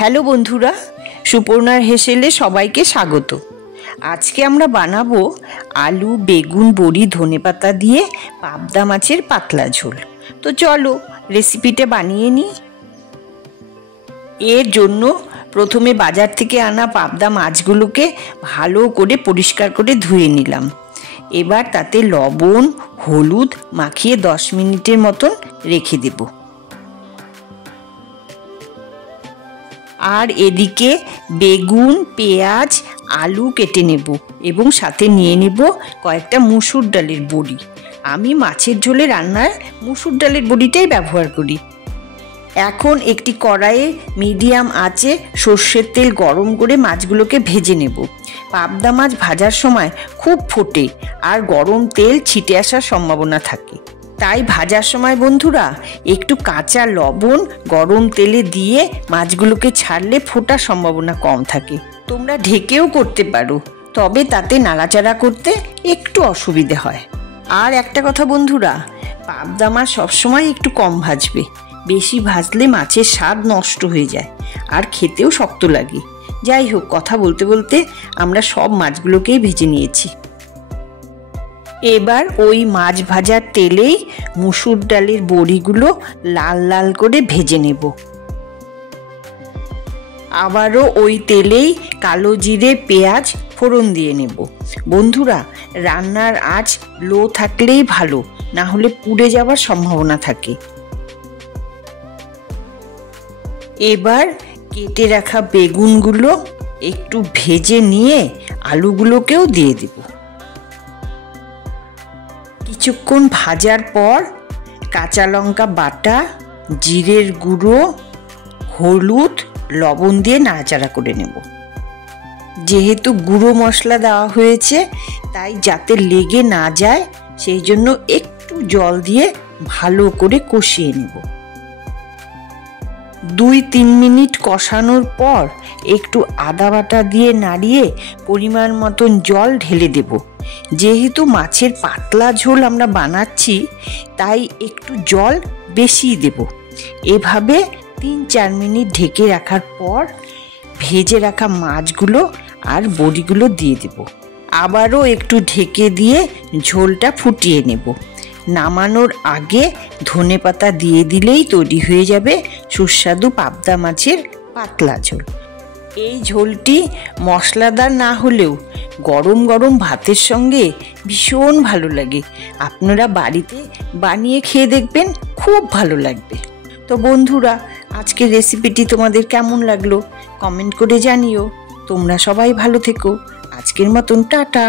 Hello বন্ধুরা, সুপর্ণার হেসেলে সবাইকে স্বাগত। আজকে আমরা বানাবো আলু, বেগুন, বড়ি, ধনেপাতা দিয়ে পাবদা মাছের পাতলা ঝোল। তো চলো রেসিপিটা বানিয়ে নিই। এর জন্য প্রথমে বাজার থেকে আনা পাবদা মাছগুলোকে ভালো করে পরিষ্কার করে ধুয়ে নিলাম। এবার তাতে লবণ, হলুদ মাখিয়ে 10 মিনিটের মতন রেখে দেব। আর এদিকে বেগুন, পেঁয়াজ, আলু কেটে নেব এবং সাথে নিয়ে নেব কয়েকটা মুসুর ডালের বড়ি। আমি মাছের ঝোলে রান্নায় মুসুর ডালের বড়িটাই ব্যবহার করি। এখন একটি কড়াইয়ে মিডিয়াম আঁচে সর্ষের তেল গরম করে মাছগুলোকে ভেজে নেব। পাবদা মাছ ভাজার সময় খুব ফোটে আর গরম তেল ছিটে আসার সম্ভাবনা থাকে। তাই ভাজার সময় বন্ধুরা একটু কাঁচা লবণ গরম তেলে দিয়ে মাছগুলোকে ছাড়লে ফোটার সম্ভাবনা কম থাকে। তোমরা ঢেকেও করতে পারো, তবে তাতে নাড়াচাড়া করতে একটু অসুবিধে হয়। আর একটা কথা বন্ধুরা, পাবদা মাছ সবসময় একটু কম ভাজবে। বেশি ভাজলে মাছের স্বাদ নষ্ট হয়ে যায় আর খেতেও শক্ত লাগে। যাই হোক, কথা বলতে বলতে আমরা সব মাছগুলোকেই ভেজে নিয়েছি। এবার ওই মাছ ভাজার তেলেই মুসুর ডালের বড়িগুলো লাল লাল করে ভেজে নেব। আবারও ওই তেলেই কালো জিরে, পেঁয়াজ ফোড়ন দিয়ে নেব। বন্ধুরা, রান্নার আঁচ লো থাকলেই ভালো, না হলে পুড়ে যাওয়ার সম্ভাবনা থাকে। এবার কেটে রাখা বেগুনগুলো একটু ভেজে নিয়ে আলুগুলোকেও দিয়ে দেব। কিছুক্ষণ ভাজার পর কাঁচা লঙ্কা বাটা, জিরের গুঁড়ো, হলুদ, লবণ দিয়ে নাড়াচাড়া করে নেব। যেহেতু গুঁড়ো মশলা দেওয়া হয়েছে তাই যাতে লেগে না যায় সেই জন্য একটু জল দিয়ে ভালো করে কষিয়ে নেব। 2-3 মিনিট কষানোর পর একটু আদা বাটা দিয়ে নাড়িয়ে পরিমাণ মতন জল ঢেলে দেব। যেহেতু মাছের পাতলা ঝোল আমরা বানাচ্ছি তাই একটু জল বেশি দেব। এভাবে 3-4 মিনিট ঢেকে রাখার পর ভেজে রাখা মাছগুলো আর বড়িগুলো দিয়ে দেব। আবারও একটু ঢেকে দিয়ে ঝোলটা ফুটিয়ে নেব। নামানোর আগে ধনেপাতা দিয়ে দিলেই তৈরি হয়ে যাবে সুস্বাদু পাবদা মাছের পাতলা ঝোল। এই ঝোলটি মশলাদার না হলেও গরম গরম ভাতের সঙ্গে ভীষণ ভালো লাগে। আপনারা বাড়িতে বানিয়ে খেয়ে দেখবেন, খুব ভালো লাগবে। তো বন্ধুরা, আজকের রেসিপিটি তোমাদের কেমন লাগলো কমেন্ট করে জানিও। তোমরা সবাই ভালো থেকো। আজকের মতন টাটা।